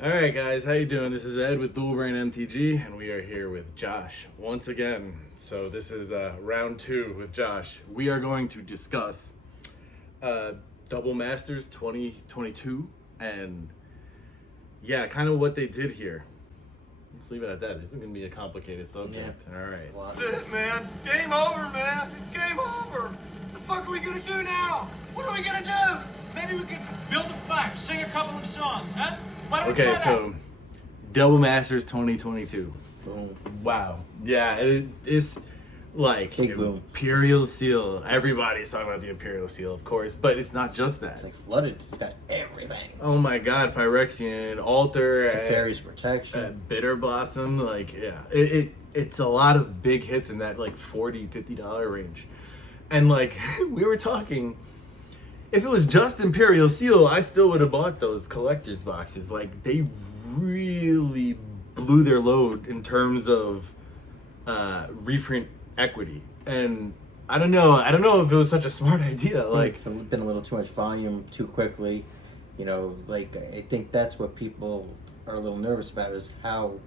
All right, guys, how you doing? This is Ed with Dual Brain MTG, and we are here with Josh once again. So this is round two with Josh. We are going to discuss Double Masters 2022, and yeah, kind of what they did here. Let's leave it at that. This is going to be a complicated subject. Yeah. All right. That's it, man. Game over, man. It's game over. The fuck are we gonna do now? What are we gonna do? Maybe we could build a fire, sing a couple of songs, huh? Why don't we Okay, try so Double Masters 2022. Boom. Wow. Yeah, it's like Big boom. Imperial Seal. Everybody's talking about the Imperial Seal, of course, but it's not just that. It's like flooded. It's got everything. Oh my god, Phyrexian, Altar, Teferi's protection. Bitter Blossom, like, yeah. It's a lot of big hits in that, like, $40-$50 range. And, like, we were talking, if it was just Imperial Seal, I still would have bought those collector's boxes. Like, they really blew their load in terms of reprint equity. And I don't know if it was such a smart idea. Like, It's been a little too much volume too quickly. You know, like, I think that's what people are a little nervous about is how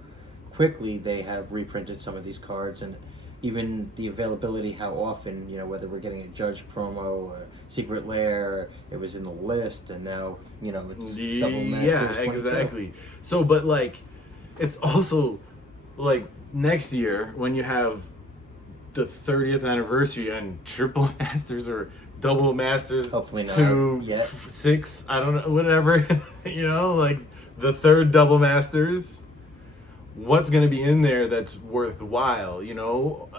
quickly they have reprinted some of these cards, and even the availability, how often, you know, whether we're getting a Judge promo or Secret Lair, it was in the list, and now, you know, it's Double Masters. yeah, 22. exactly. So, but like, it's also like next year when you have the 30th anniversary and Triple Masters or Double Masters, Hopefully not 2, yet. 6, I don't know, whatever. You know, like the third Double Masters. What's going to be in there that's worthwhile? You know,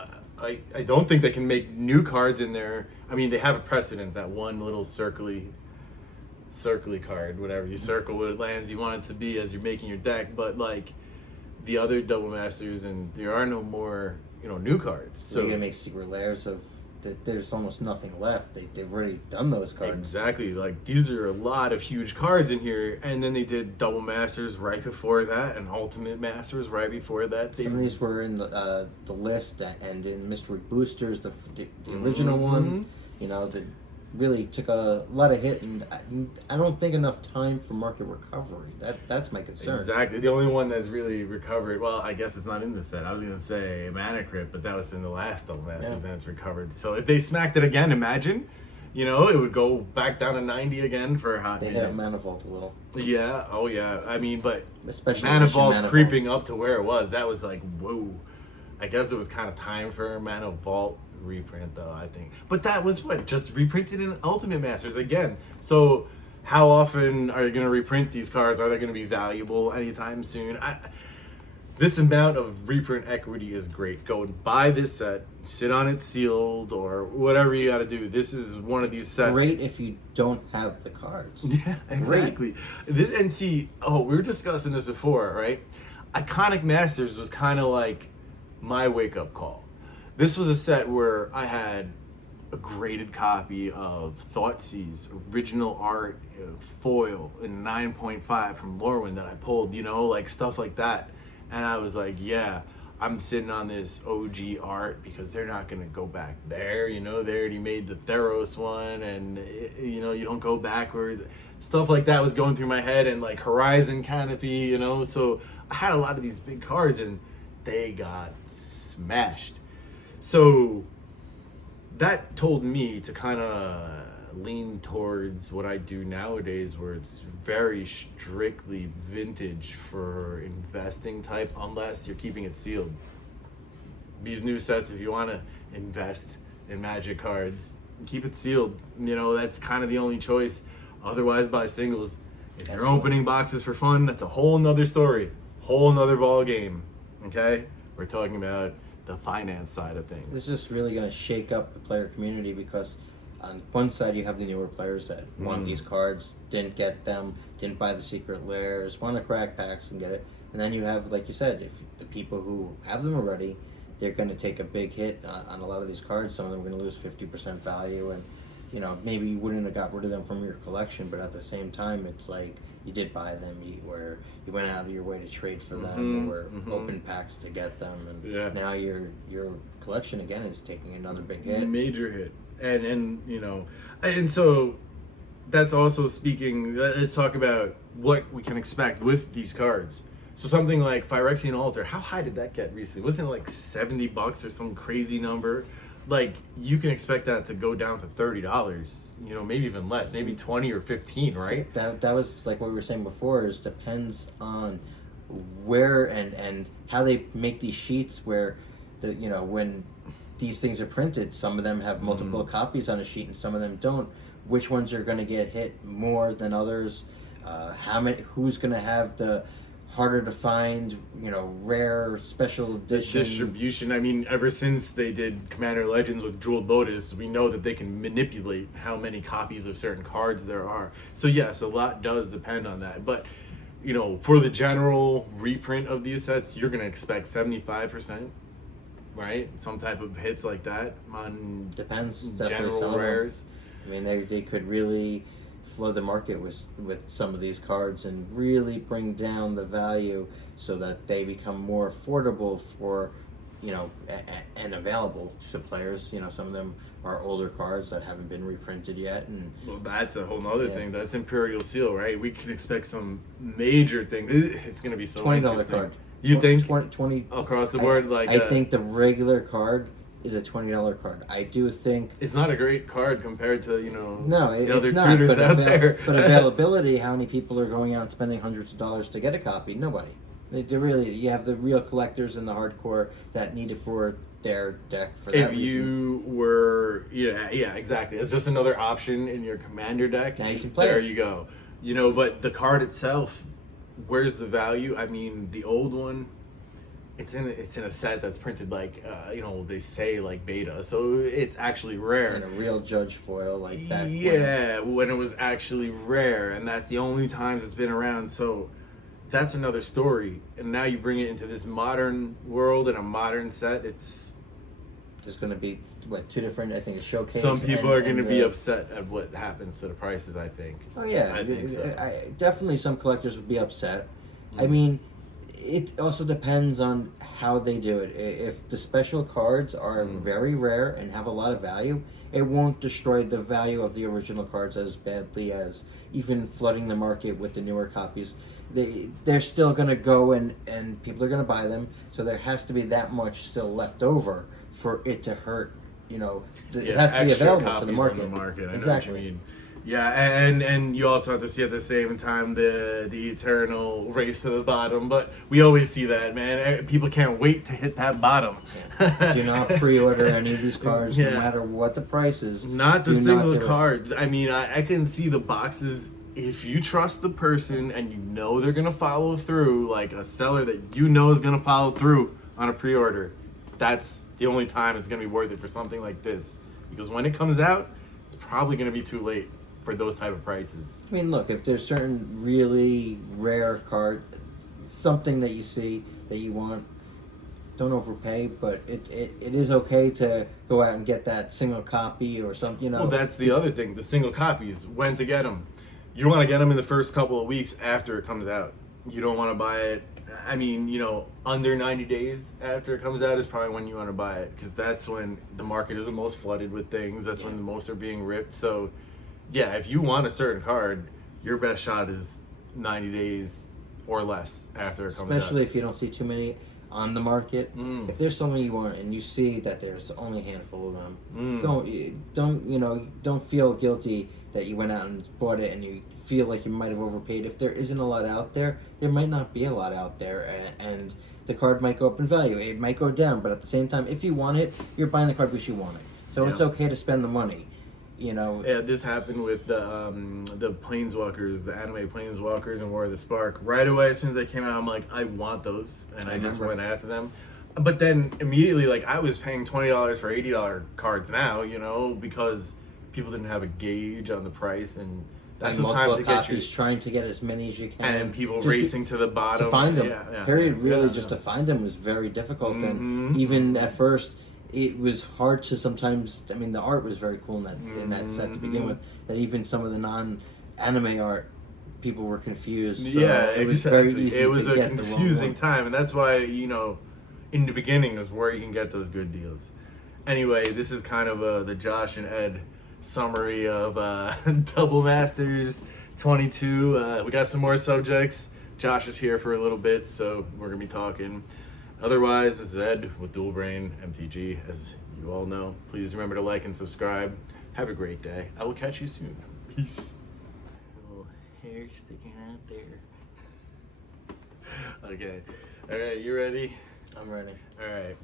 I don't think they can make new cards in there. I mean, they have a precedent, that one little circly card, whatever you circle what lands you want it to be as you're making your deck. But like the other Double Masters, and there are no more, you know, new cards. So you're gonna make Secret Lairs of that. There's almost nothing left. They've already done those cards. Exactly. Like, these are a lot of huge cards in here, and then they did Double Masters right before that, and Ultimate Masters right before that. Some of these were in the list and in Mystery Boosters, the original one. You know, that really took a lot of hit, and I don't think enough time for market recovery. That's my concern. Exactly. The only one that's really recovered, well, I guess it's not in the set. I was going to say Mana Crypt, but that was in the last Double Masters, and it's recovered. So if they smacked it again, imagine, you know, it would go back down to 90 again for a hot They hit up Mana Vault a little. Yeah, oh yeah. I mean, but Especially Mana Vault Mana creeping Vaults. up to where it was, that was like, whoa. I guess it was kind of time for Mana Vault reprint, though, I think. But that was what? Just reprinted in Ultimate Masters again. So how often are you going to reprint these cards? Are they going to be valuable anytime soon? This amount of reprint equity is great. Go and buy this set, sit on it sealed, or whatever you got to do. This is one of these sets. Great if you don't have the cards. Yeah, exactly. This, and see, we were discussing this before, right? Iconic Masters was kind of like my wake-up call. This was a set where I had a graded copy of Thoughtseize, original art, foil, in 9.5 from Lorwyn that I pulled, you know, like stuff like that. And I was like, yeah, I'm sitting on this OG art because they're not going to go back there, you know, they already made the Theros one, and, you know, you don't go backwards. Stuff like that was going through my head, and like Horizon Canopy, you know, so I had a lot of these big cards, and they got smashed. So that told me to kind of lean towards what I do nowadays, where it's very strictly vintage for investing type, unless you're keeping it sealed. These new sets, if you want to invest in Magic cards, keep it sealed. You know, that's kind of the only choice. Otherwise, buy singles. If you're opening boxes for fun, that's a whole nother story, whole nother ball game. Okay, we're talking about the finance side of things. This is just really going to shake up the player community, because on one side you have the newer players that want these cards, didn't get them, didn't buy the Secret Lairs, want to crack packs and get it. And then you have, like you said, if the people who have them already, they're going to take a big hit on a lot of these cards. Some of them are going to lose 50% value, and you know, maybe you wouldn't have got rid of them from your collection, but at the same time, it's like you did buy them, or you went out of your way to trade for them, or open packs to get them, and now your collection again is taking another big hit. Major hit. And you know, and so that's also speaking. Let's talk about what we can expect with these cards. So something like Phyrexian Altar, how high did that get recently? Wasn't it like $70 or some crazy number? Like, you can expect that to go down to $30, you know, maybe even less, maybe 20 or 15, right? So that was like what we were saying before, is depends on where and how they make these sheets, where the, you know, when these things are printed, some of them have multiple copies on a sheet and some of them don't. Which ones are going to get hit more than others? Who's going to have the harder to find, you know, rare special edition Distribution. I mean, ever since they did Commander Legends with Jeweled Lotus, we know that they can manipulate how many copies of certain cards there are. So yes, a lot does depend on that. But, you know, for the general reprint of these sets, you're going to expect 75%, right? Some type of hits like that on depends. general rares. I mean, they could really flood the market with some of these cards and really bring down the value so that they become more affordable for, you know, and available to players. You know, some of them are older cards that haven't been reprinted yet, and well, that's a whole nother thing. That's Imperial Seal, right? We can expect some major thing. It's going to be so $20 interesting. card. You think 20 across the board? I think the regular card is a $20 card. I do think it's not a great card compared to, you know, no, the other it's not. tutors But, out there. but availability, how many people are going out and spending hundreds of dollars to get a copy? Nobody. They really, you have the real collectors and the hardcore that need it for their deck for that If reason. you were, yeah, exactly. It's just another option in your commander deck. Now you can play There it. you go. You know, but the card itself, where's the value? I mean, the old one, it's in a set that's printed like, you know, they say like beta, so it's actually rare. And a real judge foil like that. Yeah, when it was actually rare, and that's the only times it's been around. So that's another story. And now you bring it into this modern world and a modern set. It's There's going to be two different. I think a showcase. some people are going to and be upset at what happens to the prices. I think. Oh yeah, I think so. Definitely some collectors would be upset. I Mm. mean, it also depends on how they do it. If the special cards are very rare and have a lot of value, it won't destroy the value of the original cards as badly as even flooding the market with the newer copies. They're still going to go and people are going to buy them, so there has to be that much still left over for it to hurt. You know, it has to be extra available to the copies market. on the market. I know Exactly. what you mean. Yeah, and you also have to see at the same time the eternal race to the bottom. But we always see that, man. People can't wait to hit that bottom. Do not pre-order any of these cards, Yeah. no matter what the price is. Not the Do single do it. cards. I mean, I can see the boxes. If you trust the person and you know they're going to follow through, like a seller that you know is going to follow through on a pre-order, that's the only time it's going to be worth it for something like this. Because when it comes out, it's probably going to be too late for those type of prices. I mean, look, if there's certain really rare card, something that you see that you want, don't overpay, but it is okay to go out and get that single copy or something, you know. Well, that's the other thing. The single copies, when to get them. You want to get them in the first couple of weeks after it comes out. You don't want to buy it, I mean, you know, under 90 days after it comes out is probably when you want to buy it, because that's when the market is the most flooded with things. That's when the most are being ripped. So, yeah, if you want a certain card, your best shot is 90 days or less after it comes out. Especially if you don't see too many on the market. If there's something you want and you see that there's only a handful of them, don't feel guilty that you went out and bought it and you feel like you might have overpaid. If there isn't a lot out there, there might not be a lot out there, and the card might go up in value. It might go down, but at the same time, if you want it, you're buying the card because you want it. So it's okay to spend the money. You know. Yeah, this happened with the Planeswalkers, the anime Planeswalkers and War of the Spark. Right away, as soon as they came out, I'm like, I want those, and I just went after them. But then immediately, like, I was paying $20 for $80 cards now, you know, because people didn't have a gauge on the price, and that's the time to get your trying to get as many as you can, and people just racing to the bottom to find them. Yeah. Period. Really, Yeah. just to find them was very difficult, and even at first, it was hard to sometimes. I mean, the art was very cool in that set to begin with. That even some of the non-anime art, people were confused. So yeah, it was exactly. very easy It was to a get the wrong confusing one. time, and that's why, you know, in the beginning is where you can get those good deals. Anyway, this is kind of the Josh and Ed summary of Double Masters 22. We got some more subjects. Josh is here for a little bit, so we're gonna be talking. Otherwise, this is Ed with Dual Brain MTG. As you all know, please remember to like and subscribe. Have a great day. I will catch you soon. Peace. Little hair sticking out there. Okay. All right, you ready? I'm ready. All right.